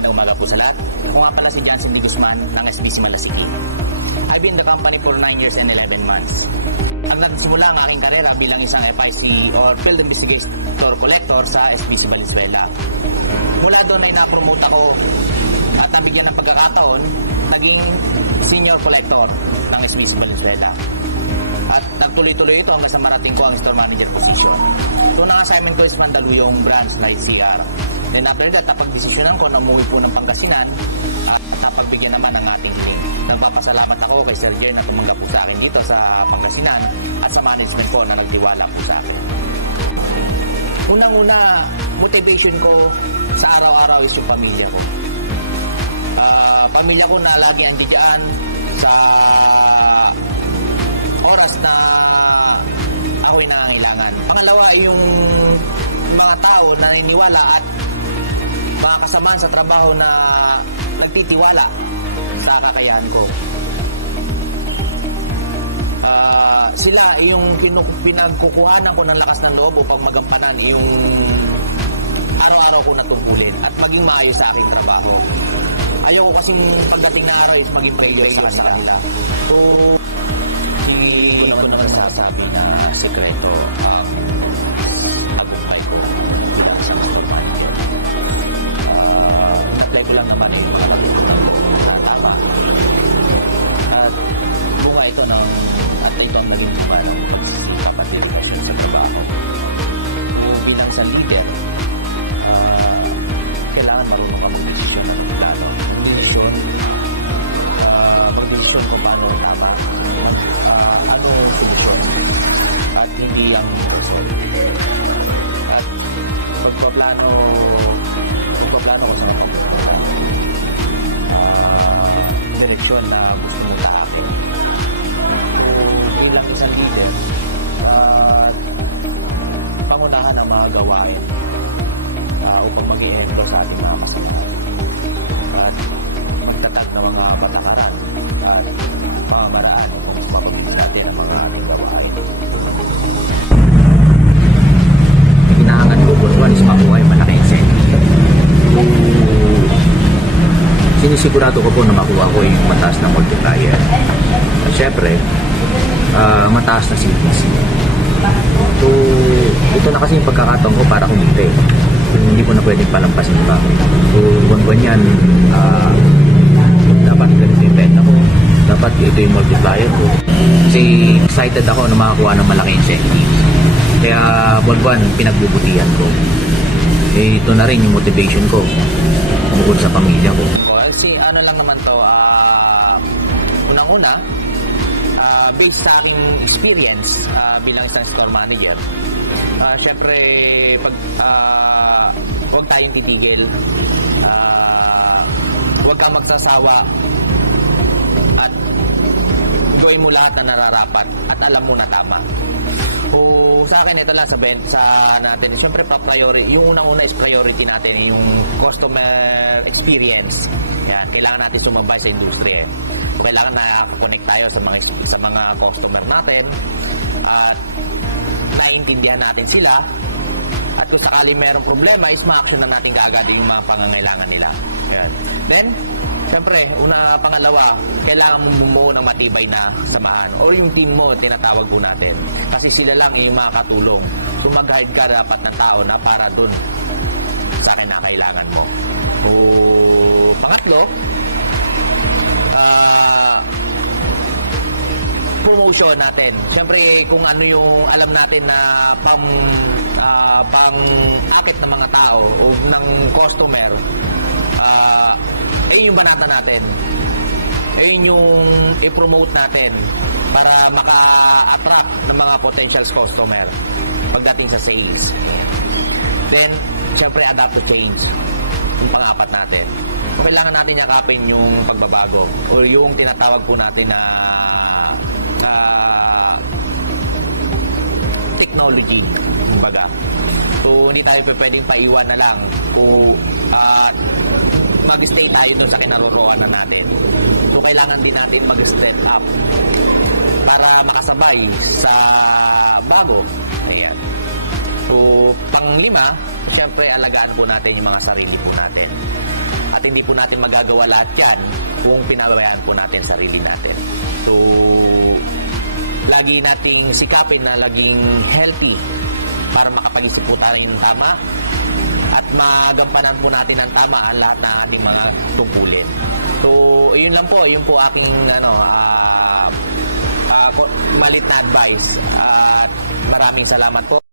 Magandang umaga po sa lahat. Ako nga pala si Johnson D. Guzman ng SBC Malasiki. I've been in the company for 9 years and 11 months. Ang nagsimula ang aking karera bilang isang FIC or Field Investigator Collector sa SBC Valenzuela. Mula doon ay na-promote ako at nabigyan ng pagkakataon naging Senior Collector ng SBC Valenzuela. At nagtuloy-tuloy ito hanggang sa marating ko ang Store Manager position. So, ang assignment ko is Mandaluyong Branch na CR. Then after that, napag-desisyonan ko na umuwi po ng Pangasinan at napagbigyan naman ang ating team. Nagpapasalamat ako kay Sir Jer na tumanggap po sa akin dito sa Pangasinan at sa management ko na nagtiwala po sa akin. Unang-una, motivation ko sa araw-araw is yung pamilya ko. Pamilya ko na lagi andiyan sa oras na ako'y nangangailangan. Pangalawa ay yung mga tao na naniniwala at mga kasamahan sa trabaho na nagtitiwala sa kakayahan ko. Sila yung pinagkukuhanan ko ng lakas ng loob upang magampanan yung araw-araw ko natungkulin at maging maayos sa aking trabaho. Ayoko kasing pagdating na araw is maging prayer sa kanila. So, hindi ko na nasasabi na sekreto ang tagumpay ko bilang sa kapatid. Naplay ko lang naman yung mga matutunan ko na tama. At bunga ito ng at ito ang naging bunga ng kapatid sa trabaho. Yung bilang sa leader, kailangan marunong ka mag-desisyon ng plano. Mag-desisyon kung paano tama. Ano yung solusyon at hindi lang at magpaplano ko sa kapatid direksyon na gusto mo sa akin. So, bilang isang leader pangunahan ang mga gawain upang mag-i-endo sa ating mga kasamahan at magtatag ng mga patakaran at pamamaraan kung mapagiging natin ang mga ating gawain. Hinahangan ko kung one is makuha yung malaking incentive. Sinisigurado ko po na makuha ko yung mataas na multiplier. At syempre, mataas na CPC. So, ito na kasi yung pagkakataon ko para kumite. Hindi ko na pwedeng palampasin pa. So, buwan-buwan yan, dapat ganito yung benta ko. Dapat ito yung multiplier ko. Kasi excited ako na makakuha ng malaking incentives. Kaya buwan-buwan pinagbubutihan ko. Ito na rin yung motivation ko bukod sa pamilya ko. Ano lang naman to, unang-una, based sa aking experience bilang isang store manager, syempre huwag tayong titigil, huwag kang magsasawa at gawin mo lahat na nararapat at alam mo na tama. Sa akin ito lang sabihin sa natin, syempre priority, yung unang-una is priority natin yung customer experience. Yan, kailangan natin sumabay sa industriya. Kailangan na-connect tayo sa mga customer natin at naiintindihan natin sila. At kung sakali mayroong problema, is ma-action na natin kaagad yung mga pangangailangan nila. Yan. Then, siyempre, pangalawa, kailangan mo bumuo ng matibay na samahan o yung team mo, tinatawag po natin. Kasi sila lang yung makakatulong. So, mag-guide ka dapat ng tao na para dun sa akin na kailangan mo. Pangatlo, promotion natin. Siyempre, kung ano yung alam natin na pang-akit ng mga tao o ng customer, yung banata natin. Yung i-promote natin para maka-attract ng mga potential customer pagdating sa sales. Then, siyempre, adapt to change. Yung pang-apat natin. Kailangan natin yakapin yung pagbabago o yung tinatawag po natin na technology, kumbaga. So, hindi tayo pwedeng paiwan na lang kung mag-stay tayo dun sa kinaroroonan natin. So, kailangan din natin mag-step up para makasabay sa bago. Ayan. So, panglima, siyempre, alagaan po natin yung mga sarili po natin. At hindi po natin magagawa lahat yan kung pinabayaan po natin sarili natin. So, lagi nating sikapin na laging healthy para makapag-isip po tayo ng tama at magampanan po natin ng tama ang lahat ng ating mga tungkulin. So, yun lang po. Yun po aking malit na advice. At maraming salamat po.